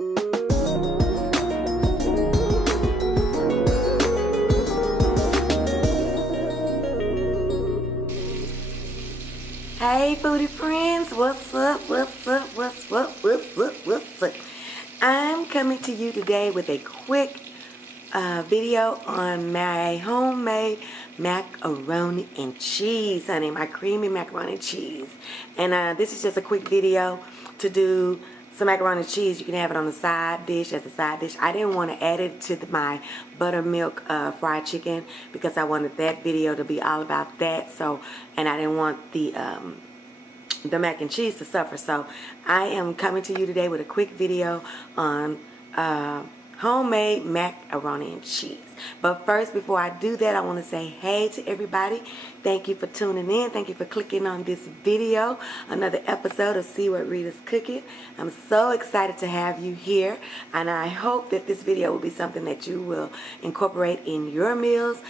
Hey foodie friends, what's up, what's up, what's up, what's up? I'm coming to you today with a quick video on my homemade macaroni and cheese, honey, my creamy macaroni and cheese. And this is just a quick video to do some macaroni and cheese. You can have it on the side dish, as a side dish. I didn't want to add it to my buttermilk fried chicken because I wanted that video to be all about that. So, and I didn't want the mac and cheese to suffer. So I am coming to you today with a quick video on homemade macaroni and cheese. But first, before I do that, I want to say hey to everybody. Thank you for tuning in. Thank you for clicking on this video, another episode of See What Rita's Cooking. I'm so excited to have you here, and I hope that this video will be something that you will incorporate in your meals.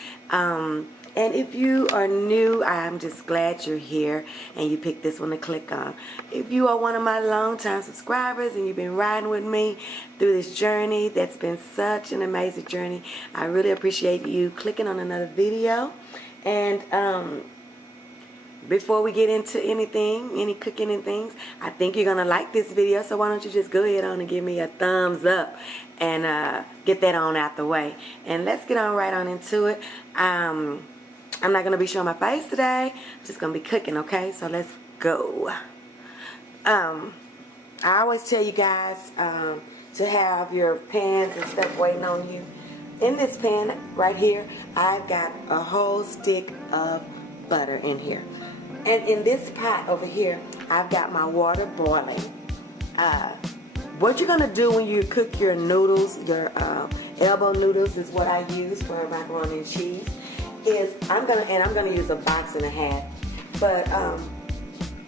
And if you are new, I'm just glad you're here and you picked this one to click on. If you are one of my long-time subscribers and you've been riding with me through this journey, that's been such an amazing journey, I really appreciate you clicking on another video. And before we get into anything, any cooking and things, I think you're going to like this video. So why don't you just go ahead on and give me a thumbs up and get that on out the way. And let's get on right on into it. I'm not going to be showing my face today. I'm just going to be cooking, okay? So let's go. I always tell you guys to have your pans and stuff waiting on you. In this pan right here, I've got a whole stick of butter in here. And in this pot over here, I've got my water boiling. What you're going to do when you cook your noodles, your elbow noodles is what I use for macaroni and cheese, is I'm gonna use a box and a half. But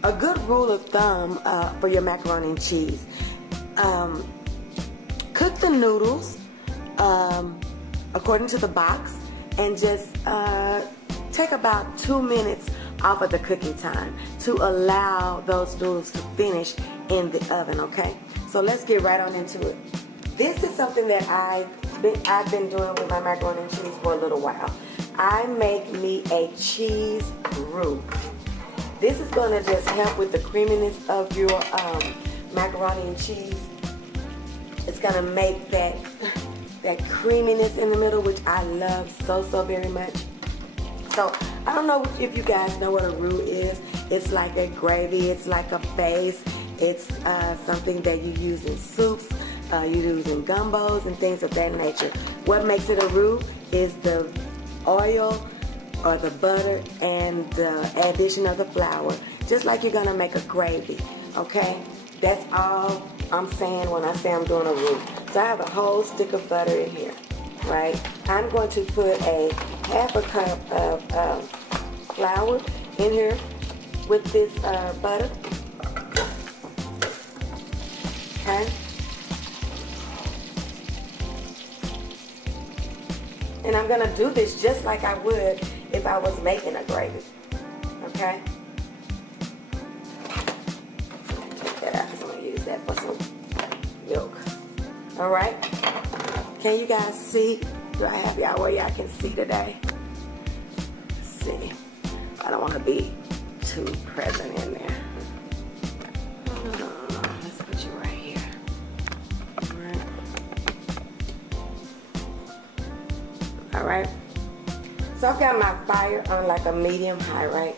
a good rule of thumb for your macaroni and cheese, cook the noodles according to the box, and just take about 2 minutes off of the cooking time to allow those noodles to finish in the oven, okay? So let's get right on into it. This is something that I've been doing with my macaroni and cheese for a little while. I make me a cheese roux. This is going to just help with the creaminess of your macaroni and cheese. It's going to make that creaminess in the middle, which I love so very much. So I don't know if you guys know what a roux is. It's like a gravy. It's like a base. It's something that you use in soups. You use in gumbos and things of that nature. What makes it a roux is the oil or the butter and the addition of the flour, just like you're gonna make a gravy, okay? That's all I'm saying when I say I'm doing a roux. So I have a whole stick of butter in here, right? I'm going to put a half a cup of flour in here with this butter, okay? And I'm going to do this just like I would if I was making a gravy, okay? Take that out because I'm going to use that for some milk. All right? Can you guys see? Do I have y'all where y'all can see today? Let's see. I don't want to be too present in there. Let's put you right here. Alright, so I've got my fire on like a medium high, right?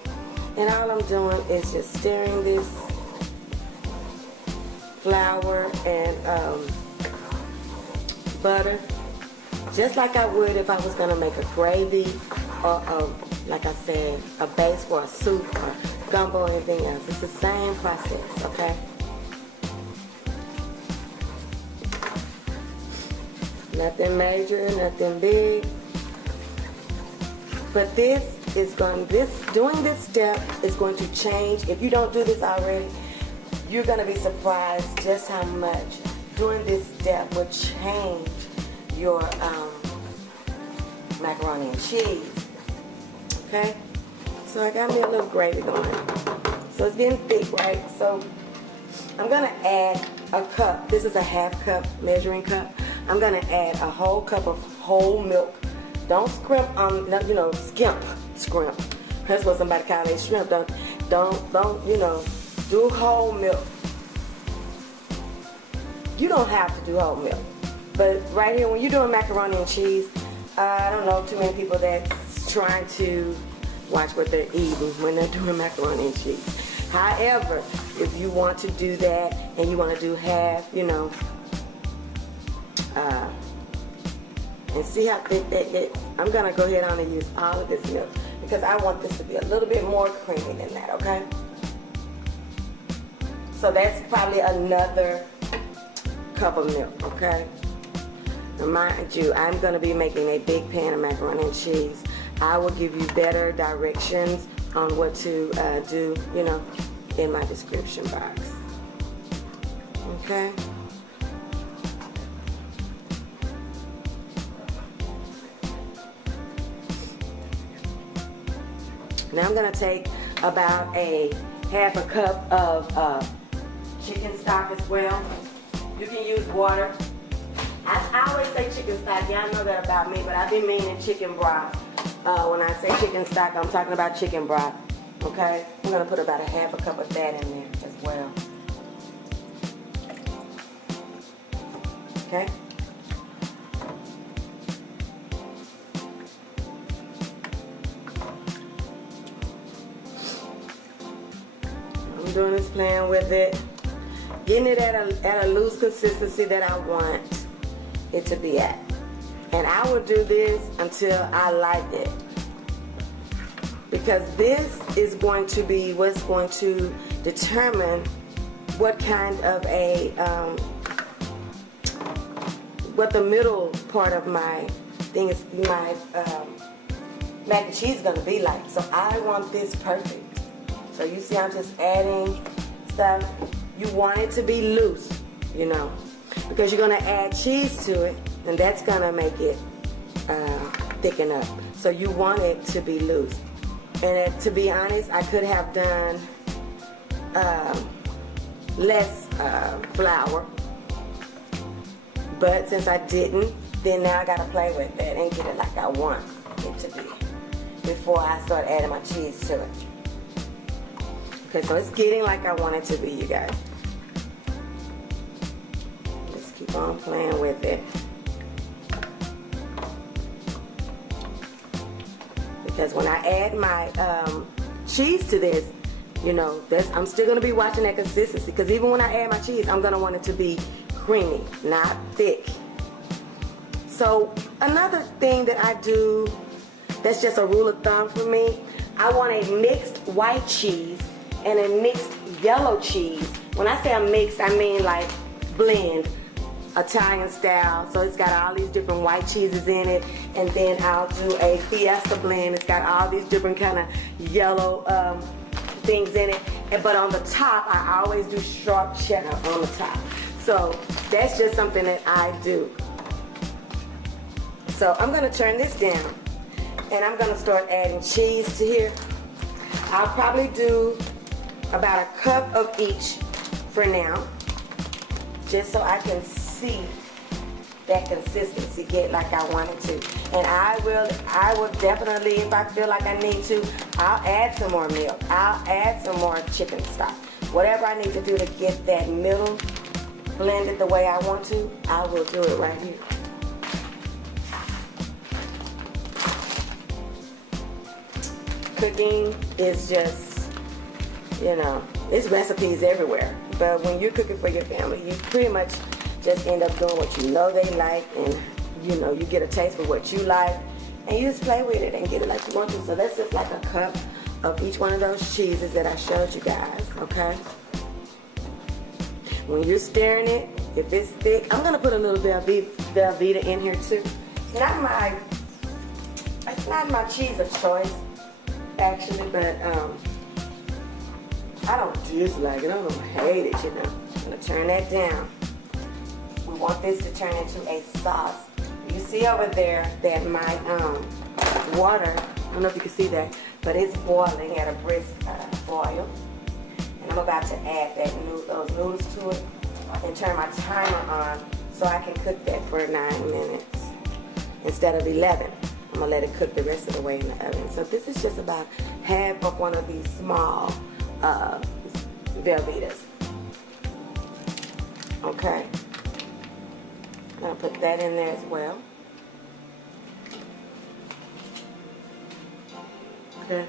And all I'm doing is just stirring this flour and butter, just like I would if I was going to make a gravy or, like I said, a base for a soup or gumbo or anything else. It's the same process, okay? Nothing major, nothing big. But doing this step is going to change. If you don't do this already, you're going to be surprised just how much doing this step will change your macaroni and cheese. Okay? So I got me a little gravy going. So it's getting thick, right? So I'm going to add a cup. This is a half cup measuring cup. I'm gonna add a whole cup of whole milk. Don't scrimp on, you know, scrimp. That's what somebody call it, shrimp. Don't, you know, do whole milk. You don't have to do whole milk. But right here, when you're doing macaroni and cheese, I don't know too many people that's trying to watch what they're eating when they're doing macaroni and cheese. However, if you want to do that and you want to do half, you know, and see how thick that gets, I'm going to go ahead on and use all of this milk because I want this to be a little bit more creamy than that, okay? So that's probably another cup of milk, okay? Now mind you, I'm going to be making a big pan of macaroni and cheese. I will give you better directions on what to do, you know, in my description box. Okay? Now I'm going to take about a half a cup of chicken stock as well. You can use water. I always say chicken stock. Y'all know that about me, but I've been meaning chicken broth. When I say chicken stock, I'm talking about chicken broth. Okay? I'm going to put about a half a cup of that in there as well. Okay? I'm doing this, playing with it. Getting it at a loose consistency that I want it to be at. And I will do this until I like it. Because this is going to be what's going to determine what kind of a, what the middle part of my thing is, my mac and cheese is going to be like. So I want this perfect. So you see I'm just adding stuff. You want it to be loose, you know, because you're going to add cheese to it, and that's going to make it thicken up. So you want it to be loose. And to be honest, I could have done less flour, but since I didn't, then now I got to play with it and get it like I want it to be before I start adding my cheese to it. Okay, so it's getting like I want it to be, you guys. Let's keep on playing with it. Because when I add my cheese to this, you know, I'm still going to be watching that consistency. Because even when I add my cheese, I'm going to want it to be creamy, not thick. So another thing that I do, that's just a rule of thumb for me, I want a mixed white cheese and a mixed yellow cheese. When I say a mixed, I mean like blend, Italian style. So it's got all these different white cheeses in it, and then I'll do a fiesta blend. It's got all these different kind of yellow things in it. But on the top, I always do sharp cheddar on the top. So that's just something that I do. So I'm gonna turn this down, and I'm gonna start adding cheese to here. I'll probably do about a cup of each for now, just so I can see that consistency get like I want it to. And I will definitely, if I feel like I need to, I'll add some more milk. I'll add some more chicken stock. Whatever I need to do to get that middle blended the way I want to, I will do it right here. Cooking is just, you know, it's recipes everywhere. But when you're cooking for your family, you pretty much just end up doing what you know they like, and you know, you get a taste for what you like, and you just play with it and get it like you want to. So that's just like a cup of each one of those cheeses that I showed you guys, okay? When you're stirring it, if it's thick, I'm gonna put a little bit of Ellavayda in here too. It's not my cheese of choice, actually, but I don't dislike it, I don't hate it, you know. I'm gonna turn that down. We want this to turn into a sauce. You see over there that my water, I don't know if you can see that, but it's boiling at a brisk boil. And I'm about to add those noodles to it. and turn my timer on so I can cook that for 9 minutes instead of 11. I'm gonna let it cook the rest of the way in the oven. So this is just about half of one of these small Velveetas. Okay, I'm gonna put that in there as well. Okay.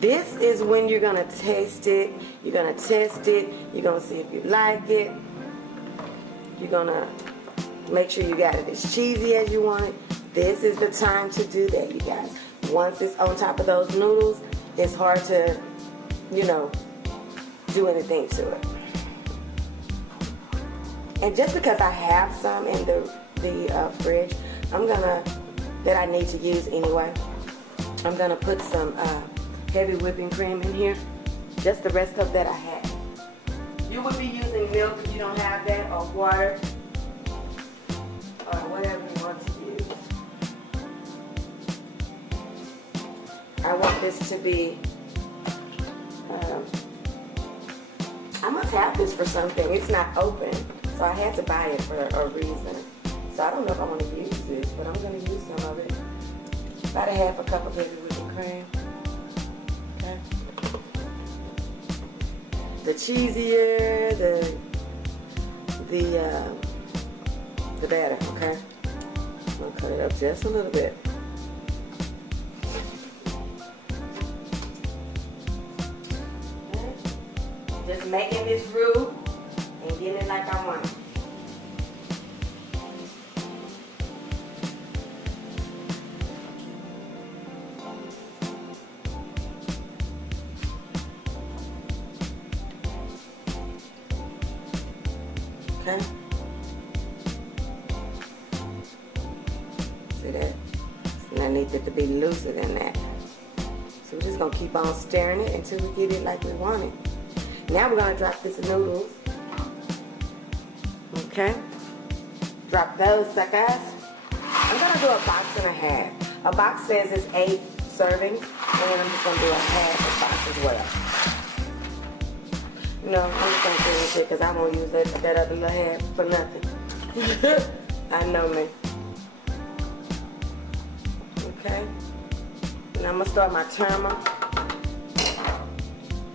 This is when you're gonna taste it. You're gonna test it. You're gonna see if you like it. You're gonna make sure you got it as cheesy as you want it. This is the time to do that, you guys. Once it's on top of those noodles, it's hard to, you know, do anything to it. And just because I have some in the fridge, that I need to use anyway, I'm gonna put some heavy whipping cream in here. Just the rest of that I have. You would be using milk if you don't have that, or water, or whatever you want to use. I want this to be, I must have this for something. It's not open, so I had to buy it for a reason. So I don't know if I want to use this, but I'm going to use some of it. About a half a cup of heavy whipping cream. Okay. The cheesier, the better, okay? I'm gonna cut it up just a little bit. Okay. Just making this roux and getting it like I want it. Okay. See that? And I need it to be looser than that. So we're just gonna keep on stirring it until we get it like we want it. Now we're gonna drop this noodles. Okay. Drop those suckers. I'm gonna do a box and a half. A box says it's 8 servings, and then I'm just gonna do a half a box as well. No, I'm just gonna finish it because I won't use that other little half for nothing. I know me. Okay. And I'm gonna start my timer.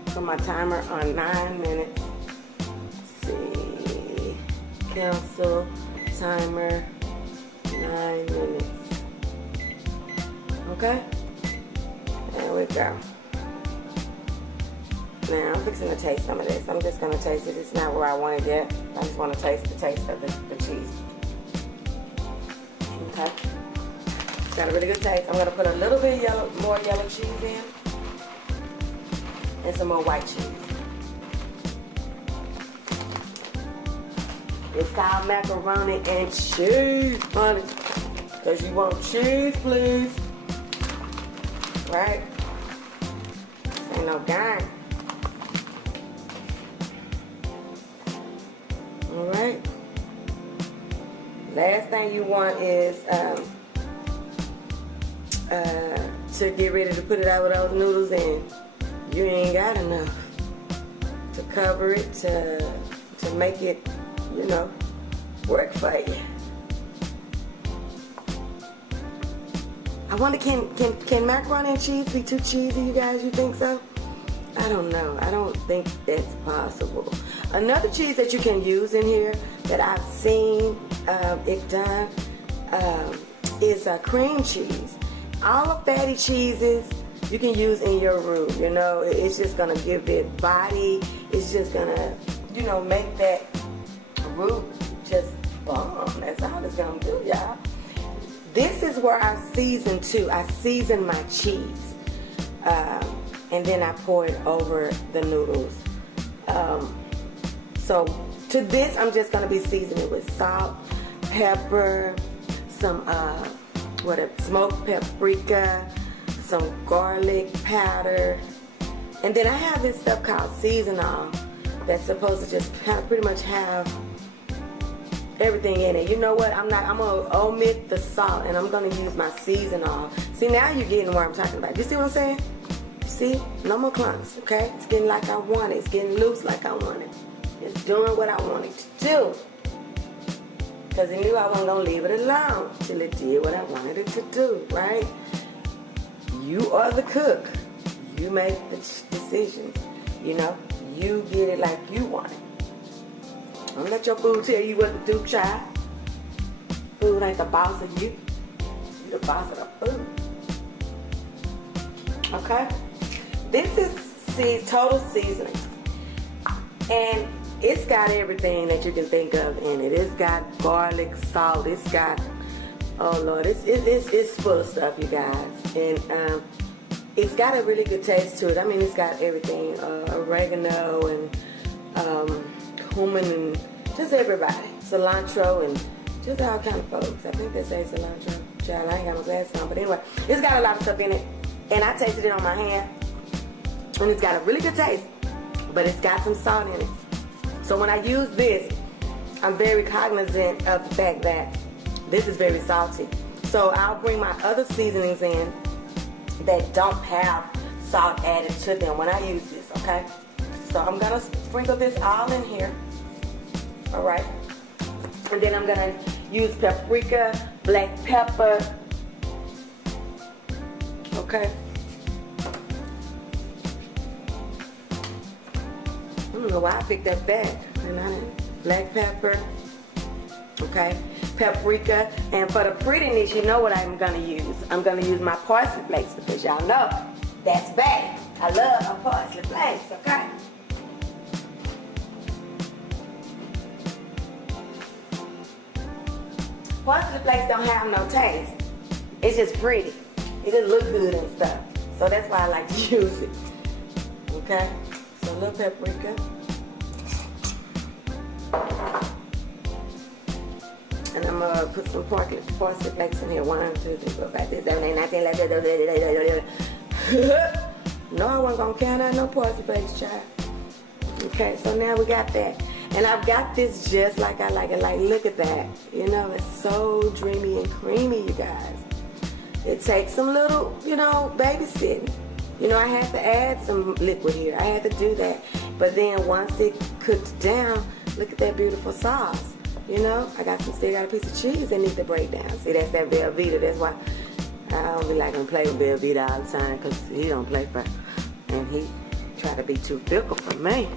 Put my timer on 9 minutes. Let's see. Cancel. Timer. 9 minutes. Okay? There we go. Now, I'm fixing to taste some of this. I'm just going to taste it. It's not where I want it yet. I just want to taste the taste of the cheese. Okay. It's got a really good taste. I'm going to put a little bit more yellow cheese in. And some more white cheese. It's called macaroni and cheese, honey. Because you want cheese, please. Right? Ain't no game. Alright. Last thing you want is to get ready to put it out with those noodles in. You ain't got enough to cover it, to make it, you know, work for you. I wonder, can macaroni and cheese be too cheesy, you guys? You think so? I don't know. I don't think that's possible. Another cheese that you can use in here that I've seen it done is cream cheese. All the fatty cheeses you can use in your roux. You know, it's just gonna give it body. It's just gonna, you know, make that roux just bomb. That's all it's gonna do, y'all. This is where I season too. I season my cheese. And then I pour it over the noodles. So to this, I'm just gonna be seasoning with salt, pepper, some smoked paprika, some garlic powder, and then I have this stuff called Seasonings that's supposed to just kind of pretty much have everything in it. You know what? I'm gonna omit the salt, and I'm gonna use my Seasonings. See, now you're getting what I'm talking about. You see what I'm saying? See, no more clumps, okay? It's getting like I want it. It's getting loose like I want it. It's doing what I want it to do. Because I knew I wasn't going to leave it alone till it did what I wanted it to do, right? You are the cook. You make the decisions. You know, you get it like you want it. Don't let your food tell you what to do, child. Food ain't the boss of you. You're the boss of the food. Okay? This is Total Seasoning. And it's got everything that you can think of in it. It's got garlic, salt. It's got, oh Lord, it's full of stuff, you guys. And it's got a really good taste to it. I mean, it's got everything, oregano and cumin and just everybody. Cilantro and just all kind of folks. I think they say cilantro. Child, I ain't got my glasses on, but anyway, it's got a lot of stuff in it. And I tasted it on my hand. And it's got a really good taste, but it's got some salt in it. So when I use this, I'm very cognizant of the fact that this is very salty. So I'll bring my other seasonings in that don't have salt added to them when I use this, okay? So I'm gonna sprinkle this all in here, all right? And then I'm gonna use paprika, black pepper, okay? I don't know why I picked that back. Black pepper, okay, paprika, and for the prettiness, you know what I'm gonna use. I'm gonna use my parsley flakes because y'all know that's bad. I love my parsley flakes, okay. Parsley flakes don't have no taste. It's just pretty. It just looks good and stuff. So that's why I like to use it. Okay. So a little paprika. And I'm going to put some parsley flakes in here. 1, 2, 3, 4, 5, 6, 7, 8, 9, 10, 11, 12. No, I wasn't going to count out no parsley flakes, child. Okay, so now we got that. And I've got this just like I like it. Like, look at that. You know, it's so dreamy and creamy, you guys. It takes some little, you know, babysitting. You know, I had to add some liquid here. I had to do that. But then once it cooked down, look at that beautiful sauce. You know, still got a piece of cheese that needs to break down. See, that's that Velveeta. That's why I don't be liking to play with Velveeta all the time, because he don't play for, and he try to be too fickle for me.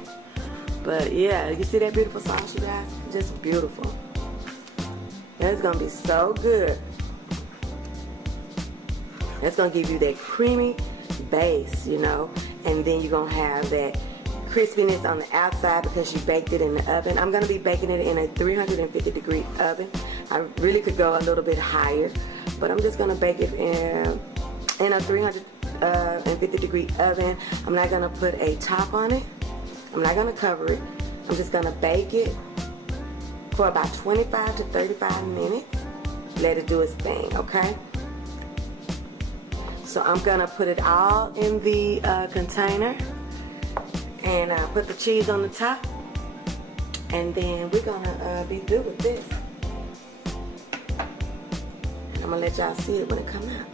But yeah, you see that beautiful sauce, you guys? Just beautiful. That's gonna be so good. That's gonna give you that creamy base, you know, and then you're gonna have that crispiness on the outside because you baked it in the oven. I'm gonna be baking it in a 350-degree oven. I really could go a little bit higher, but I'm just gonna bake it in a 350-degree oven. I'm not gonna put a top on it. I'm not gonna cover it. I'm just gonna bake it for about 25 to 35 minutes. Let it do its thing, okay? So I'm gonna put it all in the container and put the cheese on the top, and then we're gonna be through with this. And I'm gonna let y'all see it when it comes out.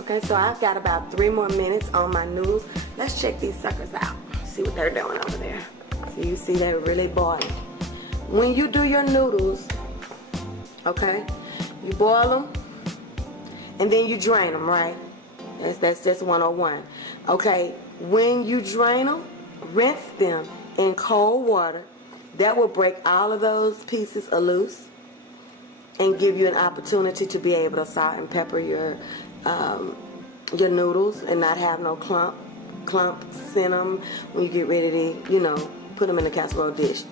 Okay, so I've got about 3 more minutes on my noodles. Let's check these suckers out. See what they're doing over there. So you see they're really boiling. When you do your noodles, okay, you boil them and then you drain them, right? That's just 101. Okay, when you drain them, rinse them in cold water. That will break all of those pieces loose and give you an opportunity to be able to salt and pepper your noodles and not have no clumps in them when you get ready to, you know, put them in a casserole dish.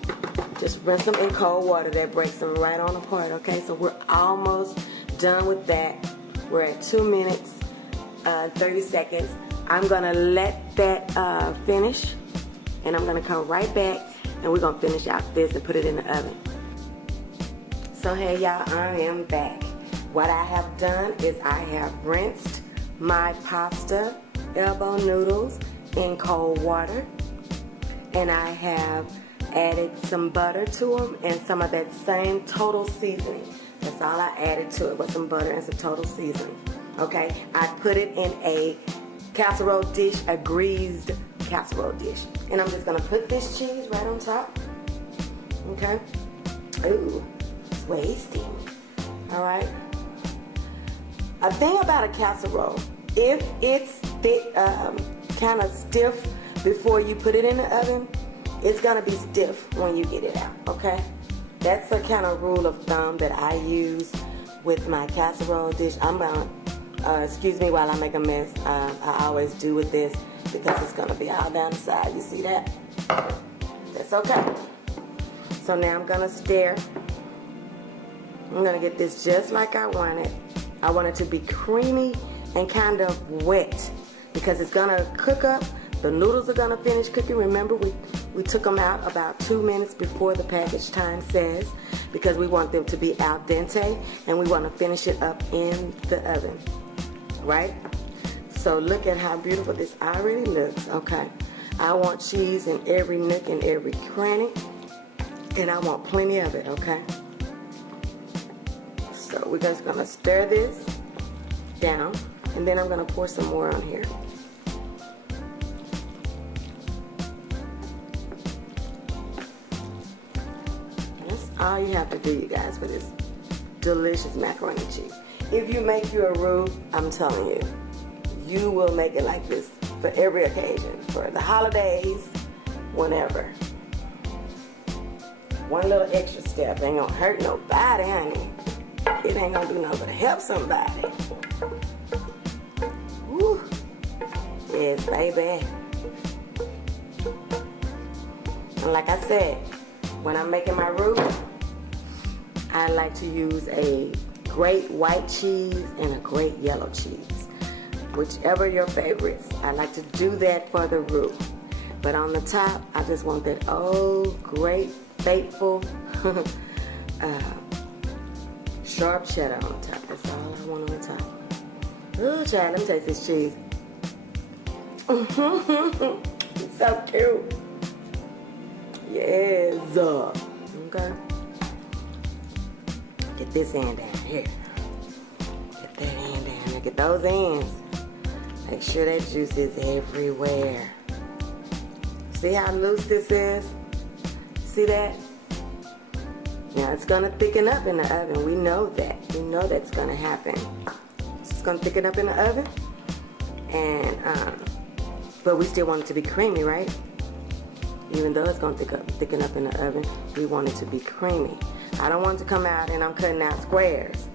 Just rinse them in cold water. That breaks them right on apart, okay? So we're almost done with that. We're at 2 minutes, 30 seconds. I'm gonna let that finish, and I'm gonna come right back, and we're gonna finish out this and put it in the oven. So hey y'all, I am back. What I have done is I have rinsed my pasta elbow noodles in cold water, and I have added some butter to them and some of that same Total Seasoning. That's all I added to it, was some butter and some Total Seasoning. Okay, I put it in a casserole dish, a greased casserole dish. And I'm just gonna put this cheese right on top. Okay. Ooh, it's wasting. All right. A thing about a casserole, if it's thick, kind of stiff before you put it in the oven, it's gonna be stiff when you get it out. Okay. That's a kind of rule of thumb that I use with my casserole dish. I'm gonna, excuse me while I make a mess. I always do with this because it's gonna be all down the side. You see that? That's okay. So now I'm gonna stir. I'm gonna get this just like I want it. I want it to be creamy and kind of wet because it's gonna cook up. The noodles are gonna finish cooking. Remember, we took them out about 2 minutes before the package time says because we want them to be al dente and we want to finish it up in the oven, right? So look at how beautiful this already looks. Okay, I want cheese in every nook and every cranny, and I want plenty of it. Okay, so we're just gonna stir this down, and then I'm gonna pour some more on here. All you have to do, you guys, for this delicious macaroni and cheese. If you make your roux, I'm telling you, you will make it like this for every occasion, for the holidays, whenever. One little extra step ain't gonna hurt nobody, honey. It ain't gonna do nothing but help somebody. Woo. Yes, baby. And like I said, when I'm making my roux, I like to use a great white cheese and a great yellow cheese. Whichever your favorites. I like to do that for the roux. But on the top, I just want that old, great, faithful, sharp cheddar on top. That's all I want on the top. Ooh, child, let me taste this cheese. It's so cute. Yes. Okay. Get this end down here. Get that end down there. Get those ends. Make sure that juice is everywhere. See how loose this is? See that? Now it's gonna thicken up in the oven. We know that. We know that's gonna happen. It's gonna thicken up in the oven. And but we still want it to be creamy, right? Even though it's gonna thicken up in the oven, we want it to be creamy. I don't want it to come out and I'm cutting out squares.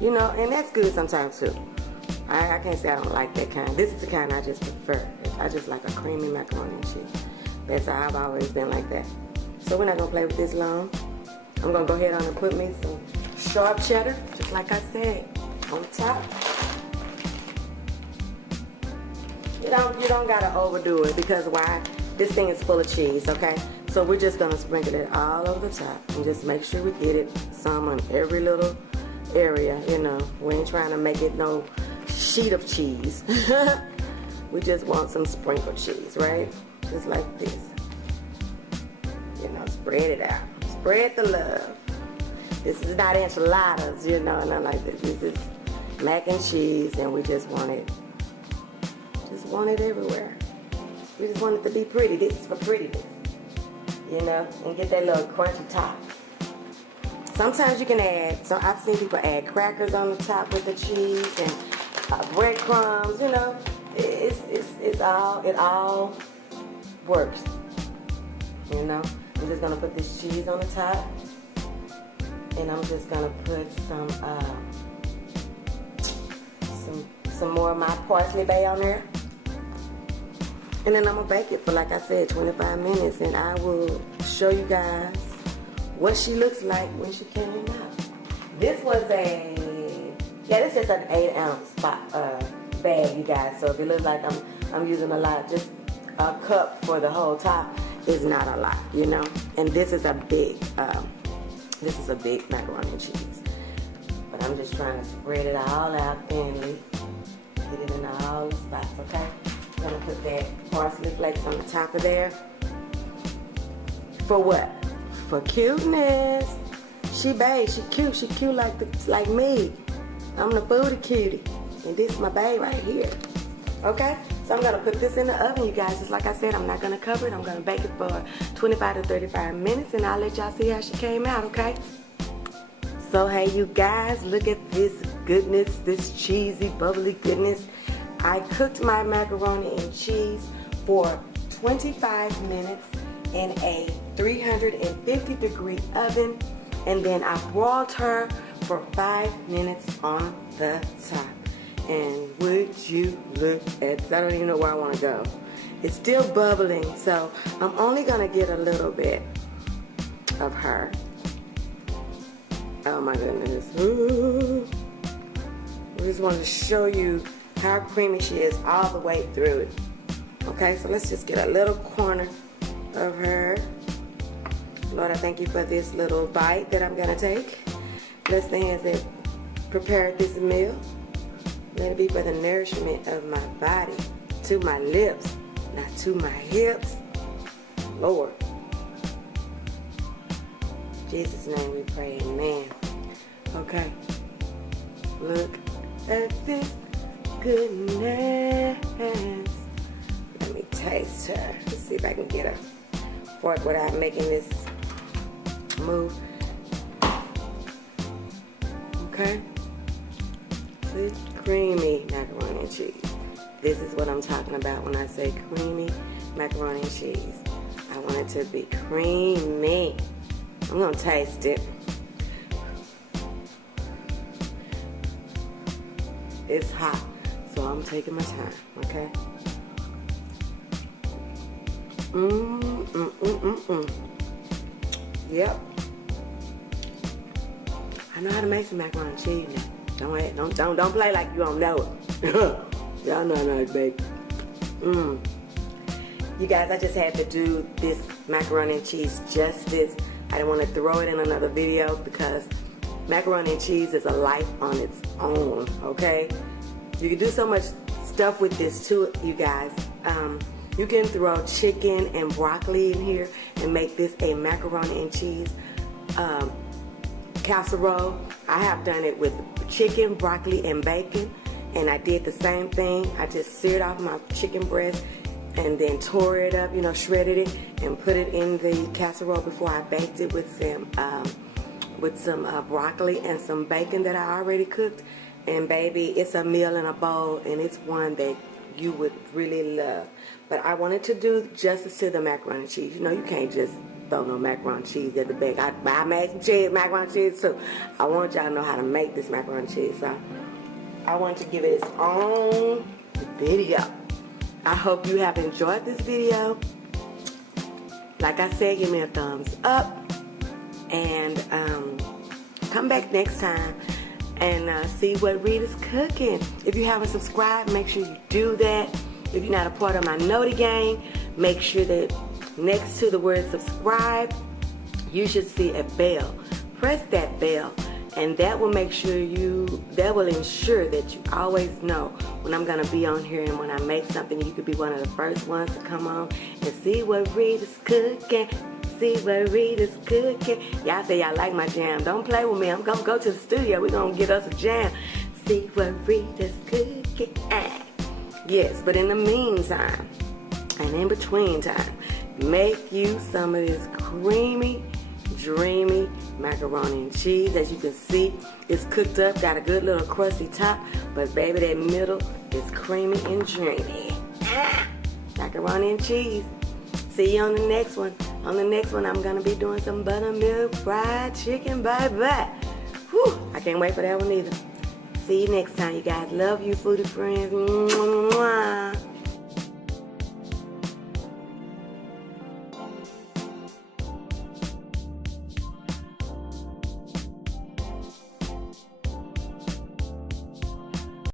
You know, and that's good sometimes too. I can't say I don't like that kind. This is the kind I just prefer. I just like a creamy macaroni and cheese. That's how I've always been like that. So we're not gonna play with this long. I'm gonna go ahead on and put me some sharp cheddar, just like I said, on top. You don't gotta overdo it because why? This thing is full of cheese, okay? So we're just gonna sprinkle it all over the top and just make sure we get it some on every little area, you know. We ain't trying to make it no sheet of cheese. We just want some sprinkled cheese, right? Just like this. You know, spread it out. Spread the love. This is not enchiladas, you know, nothing like this. This is mac and cheese and we just want it everywhere. We just want it to be pretty. This is for prettiness, you know, and get that little crunchy top. Sometimes you can add, so I've seen people add crackers on the top with the cheese and breadcrumbs, you know. It all works, you know. I'm just gonna put this cheese on the top, and I'm just gonna put some more of my parsley bay on there. And then I'm gonna bake it for, like I said, 25 minutes, and I will show you guys what she looks like when she came out. This was this is just an 8-ounce bag, you guys. So if it looks like I'm using a lot, just a cup for the whole top is not a lot, you know. And this is a big macaroni and cheese. But I'm just trying to spread it all out thinly, get it in all the spots, okay? I'm gonna put that parsley flakes on the top of there. For what? For cuteness. She babe, she cute like me. I'm the foodie cutie. And this is my babe right here. Okay? So I'm gonna put this in the oven, you guys. Just like I said, I'm not gonna cover it. I'm gonna bake it for 25 to 35 minutes, and I'll let y'all see how she came out, okay? So hey, you guys, look at this goodness, this cheesy, bubbly goodness. I cooked my macaroni and cheese for 25 minutes in a 350-degree oven, and then I broiled her for 5 minutes on the top. And would you look at this? I don't even know where I want to go. It's still bubbling, so I'm only gonna get a little bit of her. Oh my goodness. Ooh. I just wanted to show you how creamy she is all the way through it. Okay, so let's just get a little corner of her. Lord, I thank you for this little bite that I'm gonna take. Bless the hands that prepared this meal. Let it be for the nourishment of my body, to my lips, not to my hips. Lord. In Jesus' name we pray, amen. Okay. Look at this goodness. Let me taste her. Let's see if I can get a fork without making this move. Okay. This creamy macaroni and cheese. This is what I'm talking about when I say creamy macaroni and cheese. I want it to be creamy. I'm gonna taste it. It's hot, so I'm taking my time, okay? Yep. I know how to make some macaroni and cheese now. Don't play like you don't know it. Y'all know how to bake. You guys, I just had to do this macaroni and cheese justice. I didn't want to throw it in another video because macaroni and cheese is a life on its own, okay? You can do so much stuff with this too, you guys. You can throw chicken and broccoli in here and make this a macaroni and cheese casserole. I have done it with chicken, broccoli, and bacon, and I did the same thing. I just seared off my chicken breast and then tore it up, you know, shredded it, and put it in the casserole before I baked it with some broccoli and some bacon that I already cooked. And baby, it's a meal in a bowl, and it's one that you would really love. But I wanted to do justice to the macaroni and cheese. You know, you can't just throw no macaroni and cheese at the bake. I made some cheese, macaroni and cheese too. I want y'all to know how to make this macaroni and cheese. So I want to give it its own video. I hope you have enjoyed this video. Like I said, give me a thumbs up, and come back next time and see what Rita's cooking. If you haven't subscribed, make sure you do that. If you're not a part of my Noti gang, make sure that next to the word subscribe, you should see a bell. Press that bell, and that will make sure that will ensure that you always know when I'm gonna be on here, and when I make something, you could be one of the first ones to come on and see what Rita's cooking. See what Rita's cooking. Y'all say y'all like my jam. Don't play with me. I'm gonna go to the studio. We're gonna get us a jam. See what Rita's cooking. Yes, but in the meantime, and in between time, make you some of this creamy, dreamy macaroni and cheese. As you can see, it's cooked up, got a good little crusty top, but baby, that middle is creamy and dreamy. Macaroni and cheese. See you on the next one. On the next one, I'm gonna be doing some buttermilk fried chicken. Bye-bye. Whew, I can't wait for that one either. See you next time, you guys. Love you, foodie friends. Mwah, mwah.